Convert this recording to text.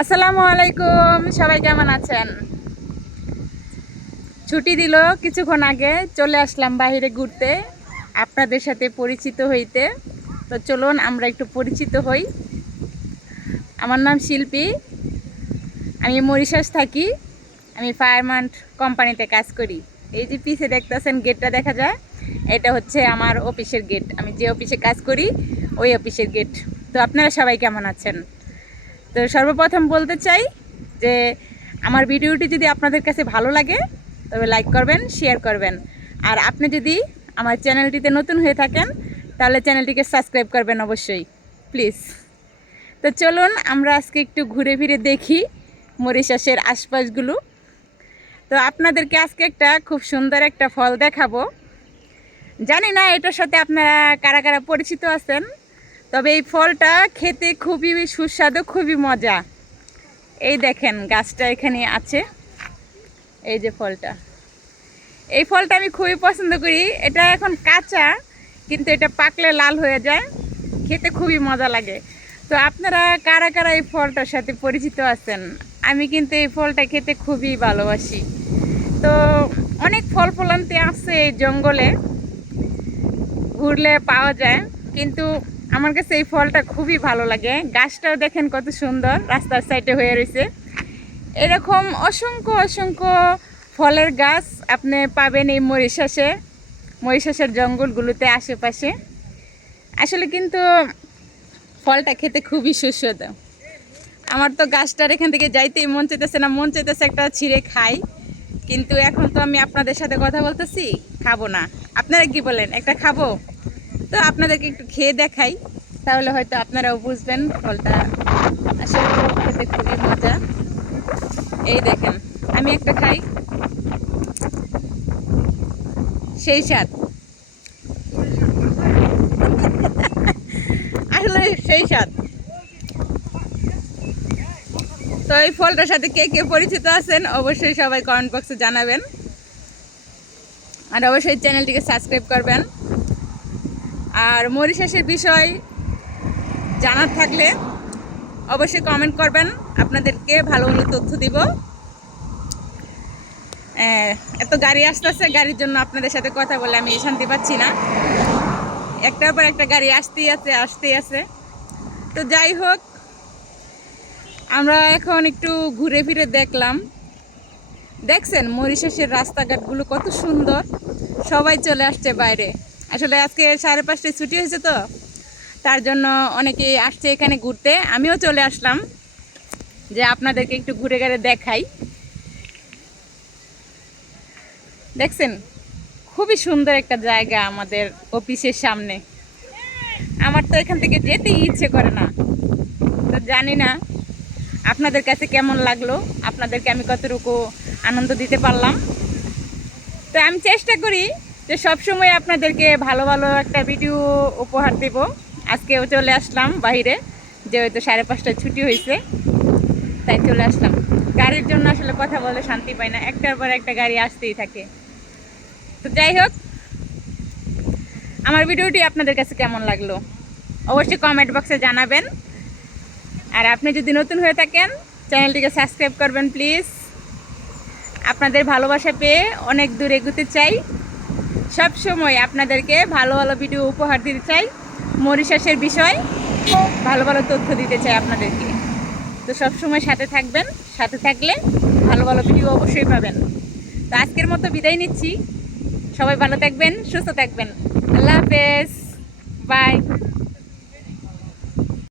আসসালামু আলাইকুম, সবাই কেমন আছেন? ছুটি দিল কিছুক্ষণ আগে, চলে আসলাম বাইরে ঘুরতে আপনাদের সাথে পরিচিত হইতে। তো চলুন আমরা একটু পরিচিত হই। আমার নাম শিল্পী, আমি মরিশাস থাকি। আমি ফায়ারম্যান কোম্পানিতে কাজ করি। এই যে পিছে দেখতেছেন গেটটা দেখা যায়, এটা হচ্ছে আমার অফিসের গেট। আমি যে অফিসে কাজ করি ওই অফিসের গেট। তো আপনারা সবাই কেমন আছেন? তো সর্বপ্রথম বলতে চাই যে আমার ভিডিওটি যদি আপনাদের কাছে ভালো লাগে তবে লাইক করবেন, শেয়ার করবেন। আর আপনি যদি আমার চ্যানেলটিতে নতুন হয়ে থাকেন তাহলে চ্যানেলটিকে সাবস্ক্রাইব করবেন অবশ্যই, প্লিজ। তো চলুন আমরা আজকে একটু ঘুরে ফিরে দেখি মরিশাসের আশপাশগুলো। তো আপনাদেরকে আজকে একটা খুব সুন্দর একটা ফল দেখাবো। জানি না এটার সাথে আপনারা কারা কারা পরিচিত আছেন, তবে এই ফলটা খেতে খুবই সুস্বাদু, খুবই মজা। এই দেখেন গাছটা এখানে আছে, এই যে ফলটা, এই ফলটা আমি খুবই পছন্দ করি। এটা এখন কাঁচা, কিন্তু এটা পাকলে লাল হয়ে যায়, খেতে খুবই মজা লাগে। তো আপনারা কারা কারা এই ফলটার সাথে পরিচিত আছেন? আমি কিন্তু এই ফলটা খেতে খুবই ভালোবাসি। তো অনেক ফল ফলান্তি আছে এই জঙ্গলে, ঘুরলে পাওয়া যায়, কিন্তু আমার কাছে এই ফলটা খুবই ভালো লাগে। গাছটাও দেখেন কত সুন্দর, রাস্তার সাইডে হয়ে রয়েছে। এরকম অসংখ্য অসংখ্য ফলের গাছ আপনি পাবেন এই মরিশাসের জঙ্গলগুলোতে আশেপাশে। আসলে কিন্তু ফলটা খেতে খুবই সুস্বাদু। আমার তো গাছটার এখান থেকে যাইতেই মন চাইতেছে না, মন চাইতেছে একটা ছিঁড়ে খাই, কিন্তু এখন তো আমি আপনাদের সাথে কথা বলতেছি, খাবো না। আপনারা কি বলেন, একটা খাবো? তো আপনাদেরকে একটু খেয়ে দেখাই, তাহলে হয়তো আপনারাও বুঝবেন ফলটা আসলে খেতে খুবই মজা। এই দেখেন, আমি একটা খাই, সেই স্বাদ, আসলে সেই স্বাদ। তো এই ফলটার সাথে কে কে পরিচিত আছেন অবশ্যই সবাই কমেন্ট বক্সে জানাবেন, আর অবশ্যই চ্যানেলটিকে সাবস্ক্রাইব করবেন। আর মরিশাসের বিষয় জানার থাকলে অবশ্যই কমেন্ট করবেন, আপনাদেরকে ভালো ভালো তথ্য দিব। এত গাড়ি আসতেছে, গাড়ির জন্য আপনাদের সাথে কথা বলে আমি শান্তি পাচ্ছি না। একটার পর একটা গাড়ি আসতেই আছে। তো যাই হোক, আমরা এখন একটু ঘুরে ফিরে দেখলাম। দেখছেন মরিশাসের রাস্তাঘাটগুলো কত সুন্দর, সবাই চলে আসছে বাইরে। আসলে আজকে 5:30টায় ছুটি হয়েছে, তো তার জন্য অনেকেই আসছে এখানে ঘুরতে। আমিও চলে আসলাম যে আপনাদেরকে একটু ঘুরে ঘুরে দেখাই। দেখছেন খুবই সুন্দর একটা জায়গা আমাদের অফিসের সামনে। আমার তো এখান থেকে যেতেই ইচ্ছে করে না। তো জানি না আপনাদের কাছে কেমন লাগলো, আপনাদেরকে আমি কতটুকু আনন্দ দিতে পারলাম। তো আমি চেষ্টা করি যে সবসময় আপনাদেরকে ভালো ভালো একটা ভিডিও উপহার দেব। আজকেও চলে আসলাম বাইরে, যেহেতু 5:30টায় ছুটি হয়েছে তাই চলে আসলাম। গাড়ির জন্য আসলে কথা বলে শান্তি পাই না, একটার পর একটা গাড়ি আসতেই থাকে। তো যাই হোক, আমার ভিডিওটি আপনাদের কাছে কেমন লাগলো অবশ্যই কমেন্ট বক্সে জানাবেন। আর আপনি যদি নতুন হয়ে থাকেন চ্যানেলটিকে সাবস্ক্রাইব করবেন প্লিজ। আপনাদের ভালোবাসা পেয়ে অনেক দূর এগোতে চাই, সব সময় আপনাদেরকে ভালো ভালো ভিডিও উপহার দিতে চাই, মরিশাসের বিষয় ভালো ভালো তথ্য দিতে চাই আপনাদেরকে। তো সব সময় সাথে থাকবেন, সাথে থাকলে ভালো ভালো ভিডিও অবশ্যই পাবেন। তো আজকের মতো বিদায় নিচ্ছি, সবাই ভালো থাকবেন, সুস্থ থাকবেন। আল্লাহ হাফেজ, বাই।